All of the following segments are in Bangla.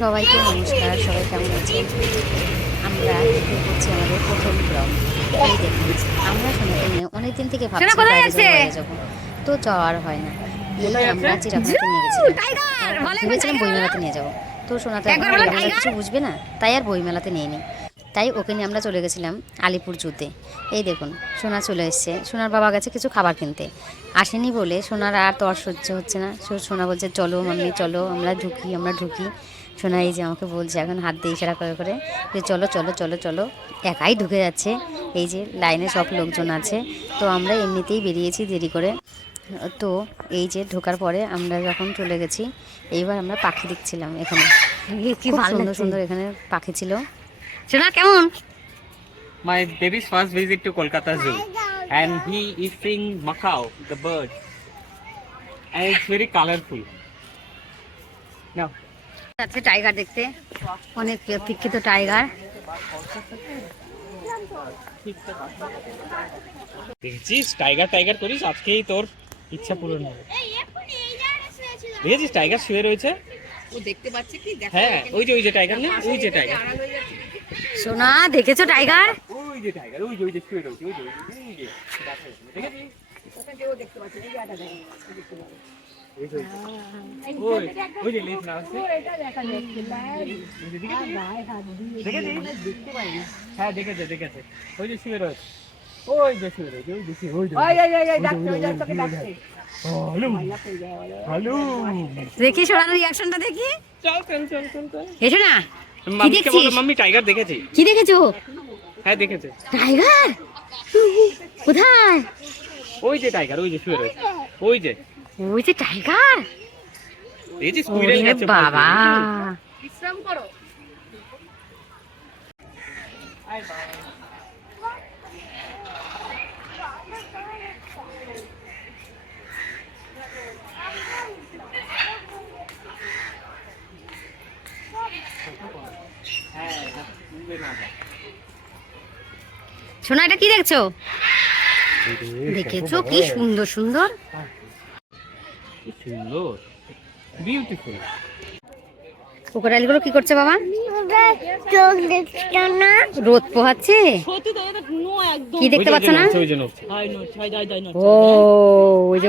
সবাইকে নমস্কার সবাই কেমন আছেন? আমরা করছি আমাদের প্রথম ব্লগ এই দেখুন আমরা সোনাকে নিয়ে অনেকদিন থেকে ভাবছি যাব, তো যাওয়ার হয় না। এই আমরা চিড়াখানাতে নিয়ে গেছিলাম টাইগার! বলে ভেবেছিলাম বইমেলাতে নিয়ে যাব। তো সোনা তো এখন একবার বলো, বইমেলা টাইগার! কিছু বুঝবে না তাই আর বইমেলাতে নিয়ে নিই তাই ওকে নিয়ে আমরা চলে গেছিলাম আলিপুর জুতে এই দেখুন সোনা চলে এসছে। সোনার বাবা গেছে কিছু খাবার কিনতে। আসেনি বলে সোনার আর তর সহ্য হচ্ছে না। সোনা বলছে চলো মাম্মি চলো আমরা ঢুকি আমরা ঢুকি। সোনা এই যে আমাকে বলছে এখন হাত দিয়ে ইশারা করে করে যে চলো চলো চলো চলো। একাই ঢুকে যাচ্ছে। এই যে লাইনে সব লোকজন আছে। তো আমরা এমনিতেই বেরিয়েছি দেরি করে। তো এই যে ঢোকার পরে আমরা যখন চলে গেছি এইবার আমরা পাখি দেখছিলাম এখানে। কি সুন্দর সুন্দর এখানে পাখি ছিল। শোনা কেমন? My baby's first visit to Kolkata Zoo, and he is seeing macaw, the bird, and it's very colorful. Now, আছে টাইগার দেখতে। অনেক প্রতীক্ষিত টাইগার দেখেছিস? টাইগার টাইগার করিস? আজকেই তোর ইচ্ছা পূরণ হবে। দেখেছিস? টাইগার শুয়ে রয়েছে। ও দেখতে পাচ্ছে কি? দেখো হ্যাঁ ওই যে ওই যে টাইগার না? ওই যে টাইগার সোনা দেখেছ টাইগার ওই যে টাইগার ওই যে ওই যে শুয়ে রয়েছে ওই যে ওই যে, দেখেছিস? ওই যে, হ্যাঁ দেখেছে দেখেছে ওই যে ওই যে ওই যে ওই দেখি। সোনার রিয়াকশনটা দেখি এসো না বলো দেখছিস? মাম্মি টাইগার দেখেছি। কি দেখেছ? হ্যাঁ দেখেছে। টাইগার কোথায়? ওই যে টাইগার ওই যে শুয়ে রয়েছে। ওই যে। ওই যে টাইগার? এই যে স্কুইরেল গেছে বাবা। বিশ্রাম করো। সোনা এটা কি দেখছ? দেখেছ কি সুন্দর সুন্দর? সুন্দর। বিউটিফুল কি করছে বাবা? রোদ পোহাচ্ছে? কি দেখতে পাচ্ছ না? ও ওই যে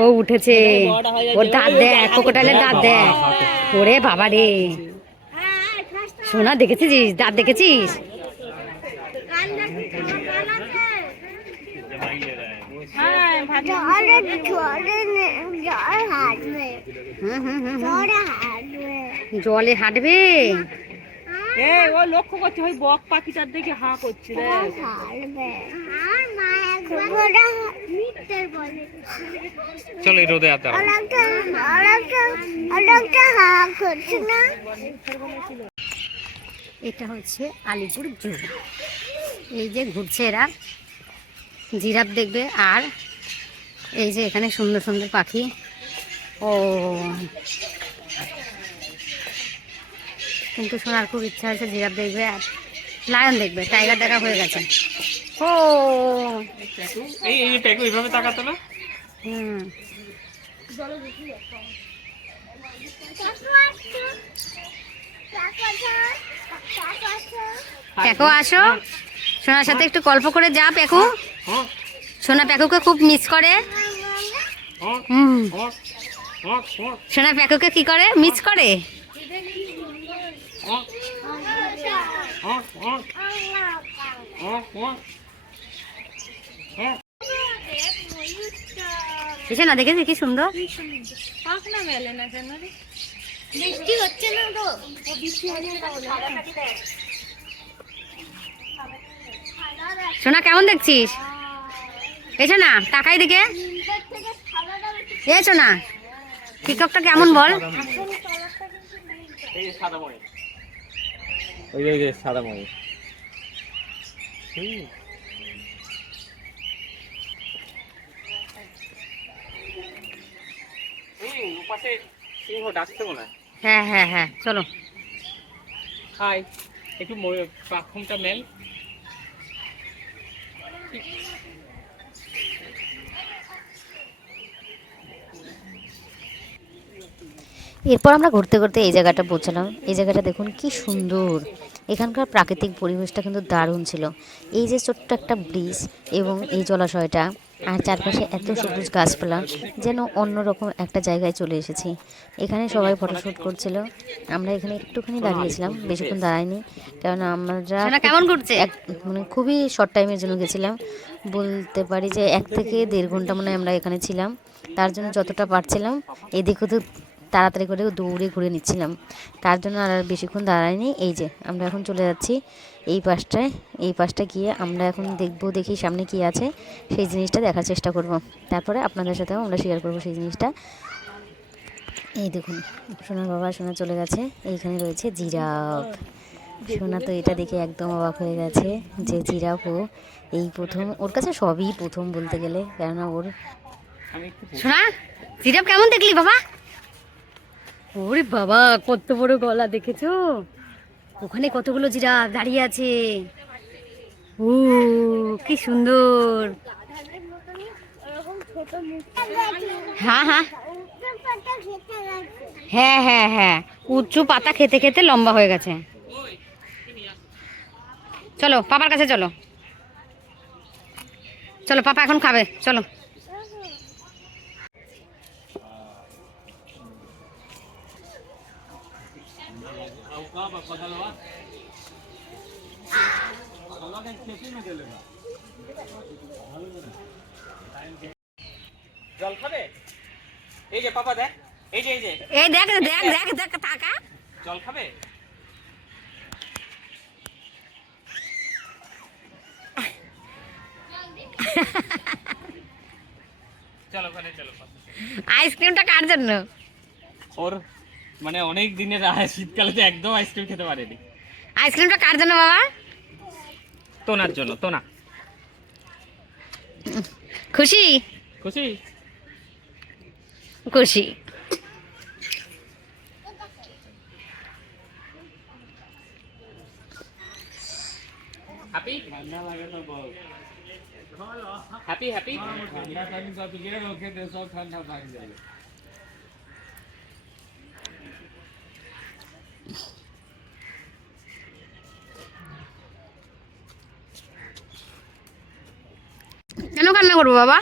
ও উঠেছে। ওর দাঁত দেখ ক্রোকোডাইলের দাঁত দেখ। ওরে বাবা রে সোনা দেখেছিস? দাঁত দেখেছিস? জলে জলে হাঁটবে? ও লক্ষ্য করছে ওই বক পাখিটার দিকে হাঁ করছে রে। হাঁটবে আর মা একবার মিথ্যে বলে। চলো এই রোদে এটা হচ্ছে আলিপুর জু এই যে ঘুরছে এরা জিরাফ দেখবে আর এই যে এখানে সুন্দর সুন্দর পাখি। ও। কিন্তু শোনার খুব ইচ্ছা হয়েছে জিরাফ দেখবে আর লায়ন দেখবে টাইগার দেখা হয়ে গেছে। ও। এইভাবে তাকাতো না? হুম। প্যাকো আসো। সোনার সাথে একটু গল্প করে যা হ্যাঁ সোনা প্যাকুকে খুব মিস করে। সোনা প্যাকুকে কি করে? মিস করে? এসে না দেখেছি কি সুন্দর। বৃষ্টি হচ্ছে না তো সোনা কেমন দেখছিস? এসো না তাকাই দেখে এসো না পিকপটা কেমন বল? সাদা ময়ূর। হয়। হ্যাঁ হ্যাঁ চলো। হাই একটু ময়ূর পাখমটা মেল। এরপর আমরা ঘুরতে ঘুরতে এই জায়গাটা পৌঁছালাম। এই জায়গাটা দেখুন কি সুন্দর। এখানকার প্রাকৃতিক পরিবেশটা কিন্তু দারুণ ছিল। এই যে ছোট্ট একটা ব্রিজ এবং এই জলাশয়টা আর চারপাশে এত সবুজ গাছপালা যেন অন্যরকম একটা জায়গায় চলে এসেছি। এখানে সবাই ফটোশ্যুট করছিল। আমরা এখানে একটুখানি দাঁড়িয়েছিলাম বেশিক্ষণ দাঁড়াইনি কারণ আমরা কেমন এক মানে খুবই শর্ট টাইমের জন্য গেছিলাম। বলতে পারি যে এক থেকে দেড় ঘণ্টা মনে আমরা এখানে ছিলাম। তার জন্য যতটা পারছিলাম এদিক ওদিক তাড়াতাড়ি করে দৌড়ে ঘুরে নিচ্ছিলাম। তার জন্য আর বেশিক্ষণ দাঁড়ায়নি। এই যে, আমরা এখন চলে যাচ্ছি এই পাশটায়। এই পাশটা গিয়ে আমরা এখন দেখব, দেখি সামনে কি আছে। সেই জিনিসটা দেখার চেষ্টা করব। তারপরে আপনাদের সাথেও আমরা শেয়ার করব সেই জিনিসটা। এই দেখুন, সোনার বাবা সোনা চলে গেছে। এইখানে রয়েছে জিরাফ। সোনা তো এটা দেখে একদম অবাক হয়ে গেছে যে জিরাফ ও এই প্রথম, ওর কাছে সবই প্রথম বলতে গেলে। কেননা ওর সোনা, জিরাফ কেমন দেখলি বাবা? ওরে বাবা, কত বড় গলা দেখেছ? ওখানে কতগুলো জিরাফ দাঁড়িয়ে আছে। ও, কি সুন্দর। হ্যাঁ হ্যাঁ। হ্যাঁ হ্যাঁ হ্যাঁ। উঁচু পাতা খেতে খেতে লম্বা হয়ে গেছে। চলো, পাপার কাছে চলো। চলো, পাপা এখন খাবে। চলো। জল খাবে এই যে পাপা দেখ এই যে এই যে এই দেখ দেখ দেখ দেখ টাকা জল খাবে চলো ওখানে চলো আইসক্রিমটা কার জন্য ওর মানে অনেক দিনের শীতকালে তো একদম আইসক্রিম খেতে পারেনি। আইসক্রিমটা কার জন্য বাবা? তোনার জন্য তোনা। খুশি? খুশি? খুশি। হ্যাপি হ্যাপি হ্যাপি কেন কান্না করব বাবা?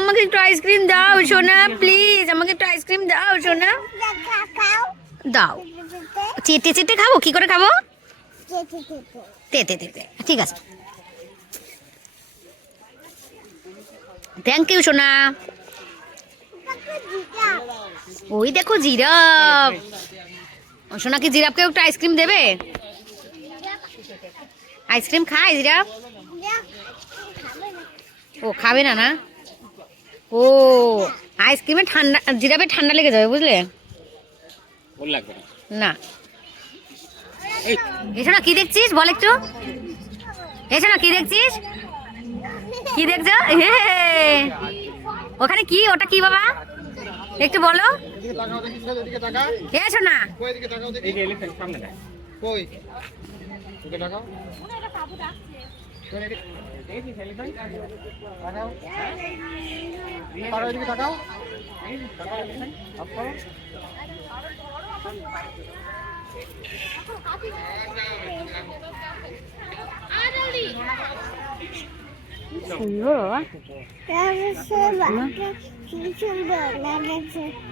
আমাকে একটু আইসক্রিম দাও সোনা প্লিজ আমাকে একটু আইসক্রিম দাও সোনা। দাও। চেটে চেটে খাব? কি করে খাব? ঠিক আছে। থ্যাংক ইউ সোনা। ওই দেখো জিরাফ। ও, সোনা কি জিরাফকেও একটু আইসক্রিম দেবে? আইসক্রিম খায় জিরাফ ও খাবে না না? ও আইসক্রিমে ঠান্ডা জিরাফে ঠান্ডা লেগে যাবে বুঝলে? না। না। এসো না কি দেখছিস? বল একটু। এসো না কি দেখছিস? কি দেখছ? হে ওখানে কি? ওটা কি বাবা? একটু বলো। এসো না। এই যে এলিফ্যান্ট সামনে দেখ দেখেছিস elephant? সুন্দর। বাবা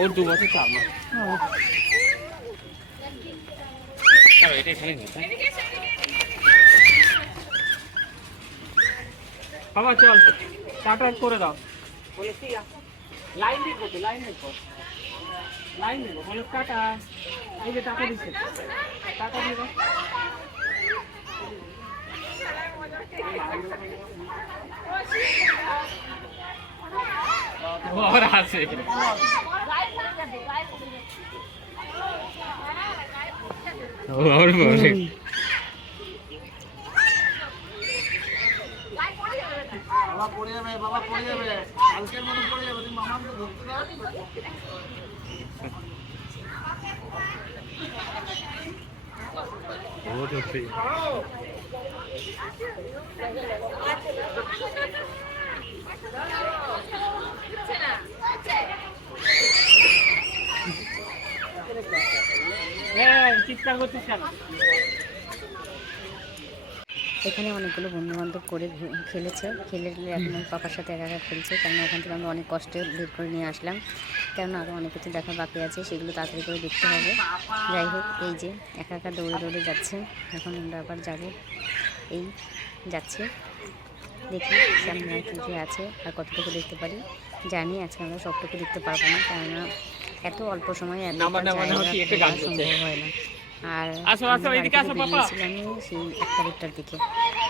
ওর দু বছর চার মাস। চলো, এটা এখানে নিয়ে যাই। বাবা চল টাটা করে দাও। Line line line tata. এই যে টাকা দিচ্ছে টাকা দিয়ে দাও ও আবার আছে ও আবার বলে ও সত্যি এখানে অনেকগুলো বন্ধু বান্ধব করে খেলেছে। খেলে এখন পাপার সাথে একা একা খেলছে, কেননা ওখান থেকে আমরা অনেক কষ্টে বের করে নিয়ে আসলাম। কেননা আরও অনেক কিছু দেখা বাকি আছে সেগুলো তাড়াতাড়ি করে দেখতে হবে। যাই হোক এই যে একা একা দৌড়ে দৌড়ে যাচ্ছে। এখন আমরা আবার যাব। এই যাচ্ছে। দেখি সামনে আর কী কী আছে আর কতটুকু দেখতে পারি। জানি আজকে আমরা সবটুকু দেখতে পারব না কেননা এত অল্প সময়ে এত। সম্ভব হয় না। আর। বেরিয়েছিলাম সেই একটা দেড়টার দিকে।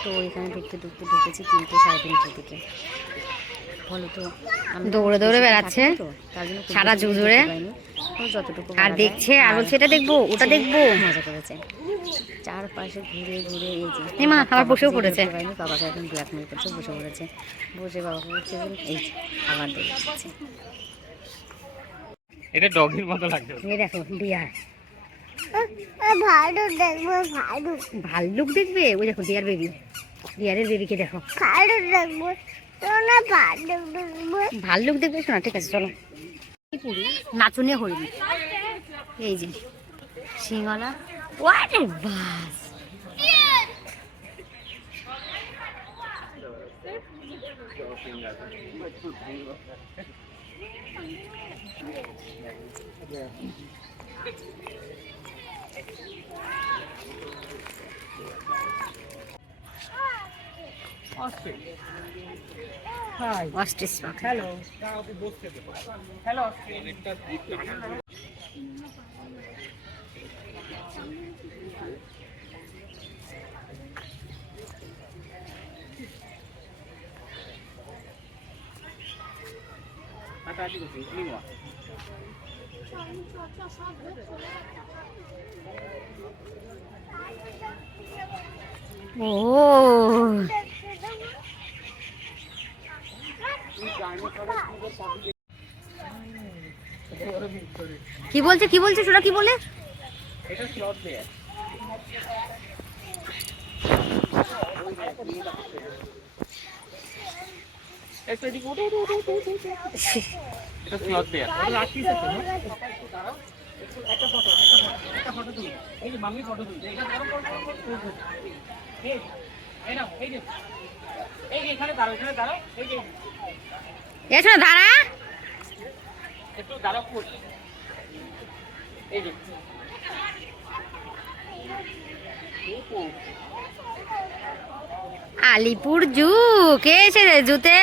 তো ওইখানে ঢুকতে ঢুকতে ঢুকেছি তিনটে সাড়ে তিনটের দিকে। তো দৌড়ে দৌড়ে বেড়াচ্ছে। সারা দেখতে জুড়ে। যতটুকু আর দেখছে আর বলছে এটা দেখব ওটা দেখব। মজা করেছে। চারপাশে ঘুরে ঘুরে এই যে মা, আবার বসেও পড়েছে। বাবাকে এখন ব্ল্যাকমেল করছে বসে পড়েছে। বসে বাবাকে বলছে এই আবার দৌড়ে যাচ্ছে। এটা ডগির মতো লাগছে। এই দেখো ডিয়ার ভালো দেখব ভালো ভাল্লুক দেখবে? ওই দেখো ডিয়ার বেবি ডিয়ারের বেবিকে দেখো। ভালো দেখব তোমরা ভালো দেখব। ভাল্লুক দেখবে। শোনা ঠিক আছে চলো। নাচুনিয়া হরিণ। এই যে সিংহলা। ওয়ারে বাস। অস্ট্রিচ পাখি হ্যালো হ্যালো ও কি বলছে কি বলছে ওরা কি বলে? এটা এই যে। ফটো এখানে দাঁড়াও এখানে দাঁড়াও, এই যে। এসো দাঁড়া। একটু দাঁড়াও এই যে। আলিপুর জু কে এসেছে জুতে?